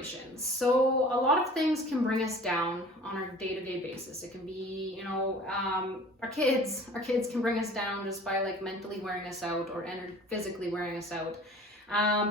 vibrations. So a lot of things can bring us down on our day-to-day basis. It can be, our kids can bring us down just by like mentally wearing us out or physically wearing us out.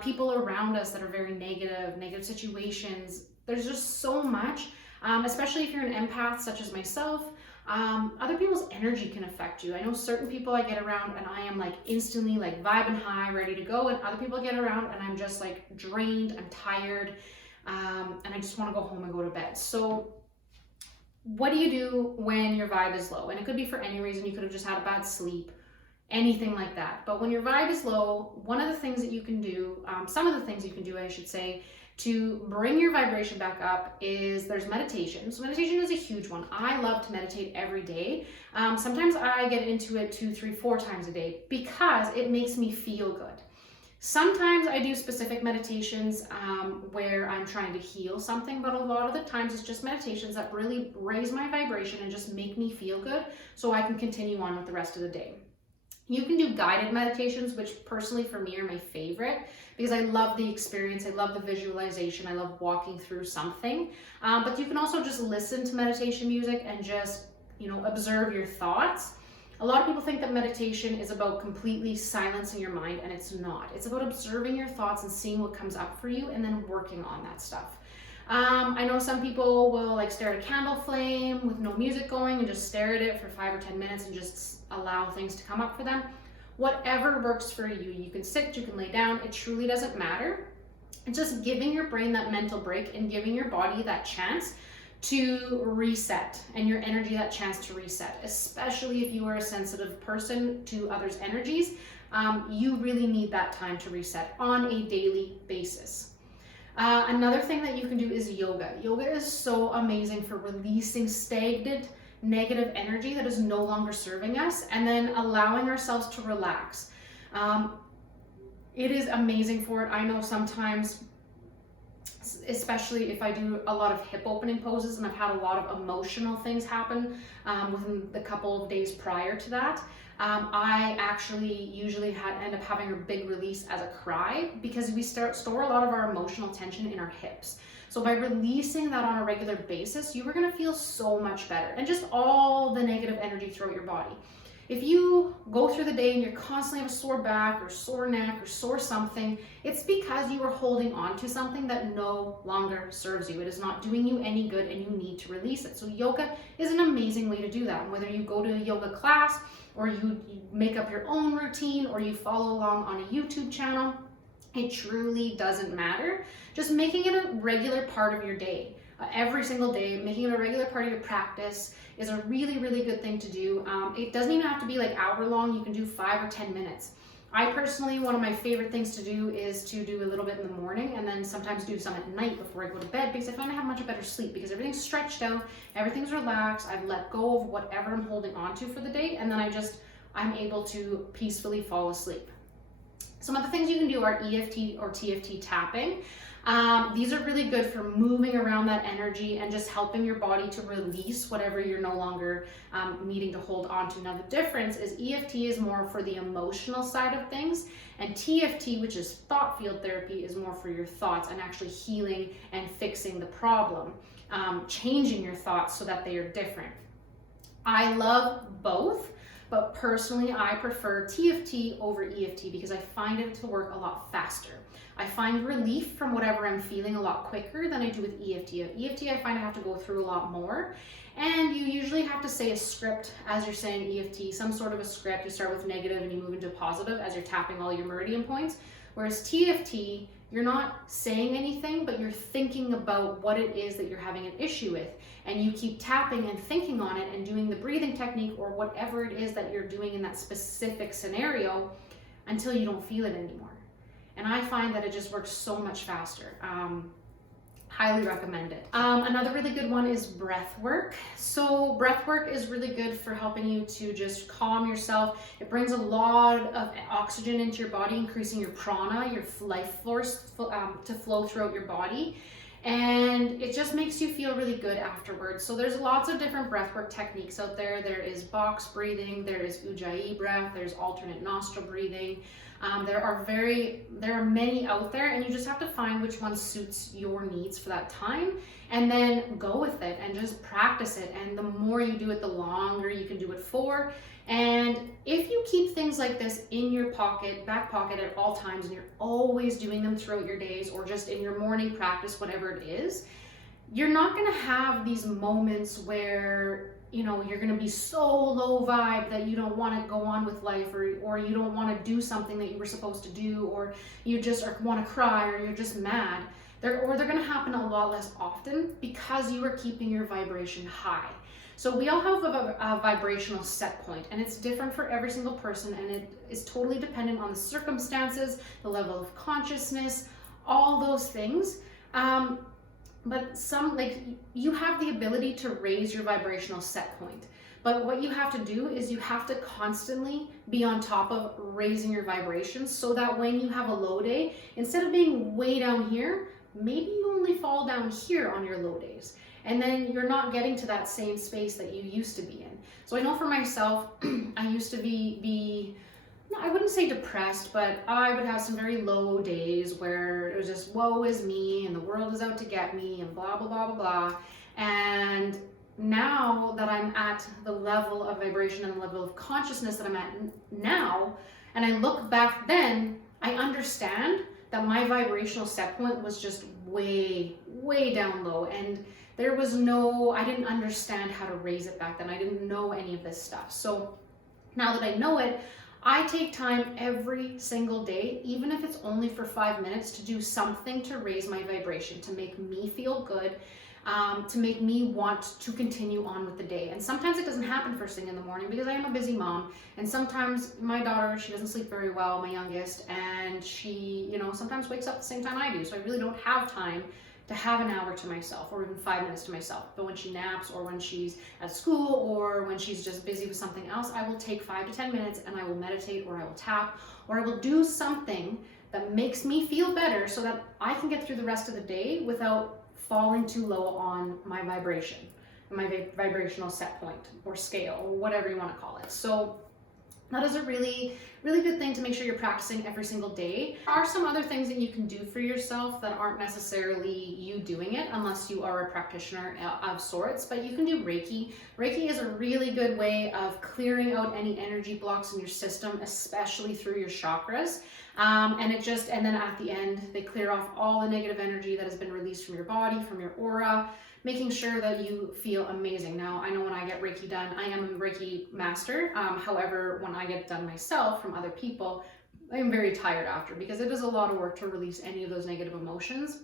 People around us that are very negative situations. There's just so much, especially if you're an empath such as myself. Other people's energy can affect you. I know certain people I get around and I am like instantly like vibing high, ready to go, and other people get around and I'm just like drained, I'm tired, and I just want to go home and go to bed. So what do you do when your vibe is low? And it could be for any reason. You could have just had a bad sleep, anything like that. But when your vibe is low, one of the things that you can do, some of the things you can do, I should say, to bring your vibration back up is there's meditation. So meditation is a huge one. I love to meditate every day. Sometimes I get into it 2, 3, 4 times a day because it makes me feel good. Sometimes I do specific meditations where I'm trying to heal something, but a lot of the times it's just meditations that really raise my vibration and just make me feel good so I can continue on with the rest of the day. You can do guided meditations, which personally for me are my favorite because I love the experience, I love the visualization, I love walking through something. But you can also just listen to meditation music and just, observe your thoughts. A lot of people think that meditation is about completely silencing your mind, and it's not. It's about observing your thoughts and seeing what comes up for you and then working on that stuff. I know some people will like stare at a candle flame with no music going and just stare at it for 5 or 10 minutes and just allow things to come up for them. Whatever works for you. You can sit, you can lay down, it truly doesn't matter. It's just giving your brain that mental break and giving your body that chance to reset and your energy that chance to reset, especially if you are a sensitive person to others' energies. You really need that time to reset on a daily basis. Another thing that you can do is yoga. Yoga is so amazing for releasing stagnant negative energy that is no longer serving us and then allowing ourselves to relax. It is amazing for it. I know sometimes, especially if I do a lot of hip opening poses and I've had a lot of emotional things happen within the couple of days prior to that, I actually usually end up having a big release as a cry because we store a lot of our emotional tension in our hips. So by releasing that on a regular basis, you are going to feel so much better and just all the negative energy throughout your body. If you go through the day and you're constantly have a sore back or sore neck or sore something, it's because you are holding on to something that no longer serves you. It is not doing you any good and you need to release it. So yoga is an amazing way to do that. And whether you go to a yoga class or you make up your own routine or you follow along on a YouTube channel, it truly doesn't matter. Just making it a regular part of your day. Every single day, making it a regular part of your practice is a really, really good thing to do. It doesn't even have to be like hour long. You can do 5 or 10 minutes. I personally, one of my favorite things to do is to do a little bit in the morning and then sometimes do some at night before I go to bed because I find I have much better sleep because everything's stretched out, everything's relaxed, I've let go of whatever I'm holding on to for the day, and then I'm able to peacefully fall asleep. Some of the things you can do are EFT or TFT tapping. These are really good for moving around that energy and just helping your body to release whatever you're no longer needing to hold on to. Now the difference is EFT is more for the emotional side of things, and TFT, which is thought field therapy, is more for your thoughts and actually healing and fixing the problem, changing your thoughts so that they are different. I love both. But personally, I prefer TFT over EFT because I find it to work a lot faster. I find relief from whatever I'm feeling a lot quicker than I do with EFT. EFT, I find I have to go through a lot more. And you usually have to say a script as you're saying EFT, some sort of a script. You start with negative and you move into positive as you're tapping all your meridian points. Whereas TFT, you're not saying anything, but you're thinking about what it is that you're having an issue with. And you keep tapping and thinking on it and doing the breathing technique or whatever it is that you're doing in that specific scenario until you don't feel it anymore. And I find that it just works so much faster. Highly recommend it. Another really good one is breath work. So breath work is really good for helping you to just calm yourself. It brings a lot of oxygen into your body, increasing your prana, your life force to flow throughout your body. And it just makes you feel really good afterwards. So there's lots of different breathwork techniques out there. There is box breathing, there is Ujjayi breath, there's alternate nostril breathing. There are many out there, and you just have to find which one suits your needs for that time, and then go with it and just practice it. And the more you do it, the longer you can do it for. And if you keep things like this in your back pocket at all times, and you're always doing them throughout your days, or just in your morning practice, whatever it is, you're not going to have these moments where you're going to be so low vibe that you don't want to go on with life, or you don't want to do something that you were supposed to do, or you just want to cry, or you're just mad. They're going to happen a lot less often because you are keeping your vibration high. So we all have a vibrational set point, and it's different for every single person, and it is totally dependent on the circumstances, the level of consciousness, all those things. But you have the ability to raise your vibrational set point. But what you have to do is you have to constantly be on top of raising your vibrations, so that when you have a low day, instead of being way down here, maybe you only fall down here on your low days. And then you're not getting to that same space that you used to be in. So I know for myself, I used to be I wouldn't say depressed, but I would have some very low days where it was just woe is me and the world is out to get me and blah, blah, blah, blah, blah. And now that I'm at the level of vibration and the level of consciousness that I'm at now, and I look back then, I understand that my vibrational set point was just way, way down low. And I didn't understand how to raise it back then. I didn't know any of this stuff. So now that I know it, I take time every single day, even if it's only for 5 minutes, to do something to raise my vibration, to make me feel good, to make me want to continue on with the day. And sometimes it doesn't happen first thing in the morning because I am a busy mom. And sometimes my daughter, she doesn't sleep very well, my youngest, and she, sometimes wakes up the same time I do. So I really don't have time to have an hour to myself, or even 5 minutes to myself. But when she naps, or when she's at school, or when she's just busy with something else, I will take 5 to 10 minutes and I will meditate, or I will tap, or I will do something that makes me feel better so that I can get through the rest of the day without falling too low on my vibration, my vibrational set point or scale, or whatever you want to call it. So that is a really, really good thing to make sure you're practicing every single day. There are some other things that you can do for yourself that aren't necessarily you doing it, unless you are a practitioner of sorts, but you can do Reiki. Reiki is a really good way of clearing out any energy blocks in your system, especially through your chakras. And then at the end, they clear off all the negative energy that has been released from your body, from your aura, making sure that you feel amazing. Now, I know when I get Reiki done, I am a Reiki master. However, when I get it done myself from other people, I'm very tired after, because it is a lot of work to release any of those negative emotions,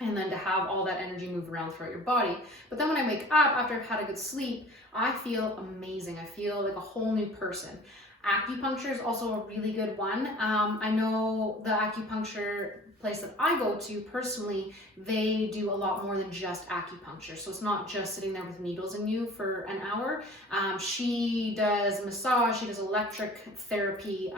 and then to have all that energy move around throughout your body. But then when I wake up after I've had a good sleep, I feel amazing. I feel like a whole new person. Acupuncture is also a really good one. I know the acupuncture place that I go to personally, they do a lot more than just acupuncture. So it's not just sitting there with needles in you for an hour. She does massage, she does electric therapy.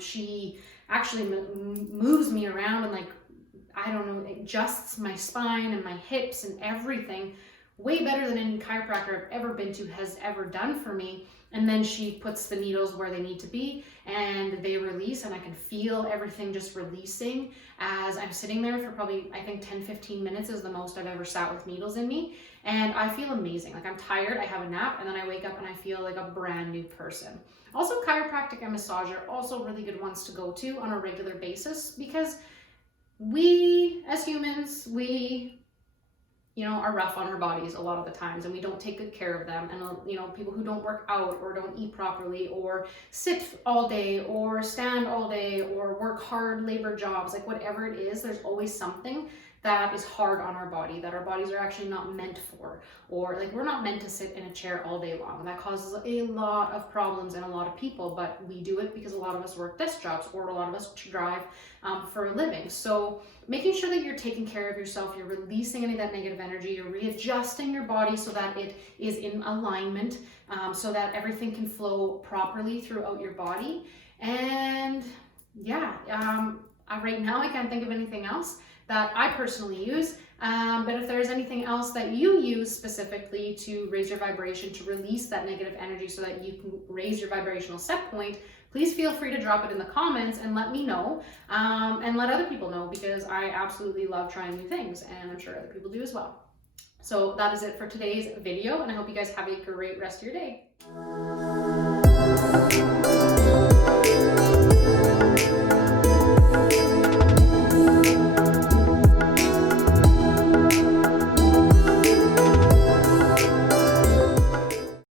She actually moves me around and adjusts my spine and my hips and everything way better than any chiropractor I've ever been to has ever done for me. And then she puts the needles where they need to be and they release, and I can feel everything just releasing as I'm sitting there for probably, I think 10-15 minutes is the most I've ever sat with needles in me. And I feel amazing. Like, I'm tired, I have a nap, and then I wake up and I feel like a brand new person. Also, chiropractic and massage are also really good ones to go to on a regular basis, because we as humans, are rough on our bodies a lot of the times, and we don't take good care of them. And people who don't work out or don't eat properly or sit all day or stand all day or work hard labor jobs, like whatever it is, there's always something that is hard on our body that our bodies are actually not meant for, or like we're not meant to sit in a chair all day long. That causes a lot of problems in a lot of people, but we do it because a lot of us work desk jobs, or a lot of us drive for a living. So making sure that you're taking care of yourself, you're releasing any of that negative energy, you're readjusting your body so that it is in alignment, so that everything can flow properly throughout your body. And right now I can't think of anything else that I personally use, but if there's anything else that you use specifically to raise your vibration, to release that negative energy so that you can raise your vibrational set point, please feel free to drop it in the comments and let me know, and let other people know, because I absolutely love trying new things, and I'm sure other people do as well. So that is it for today's video, and I hope you guys have a great rest of your day.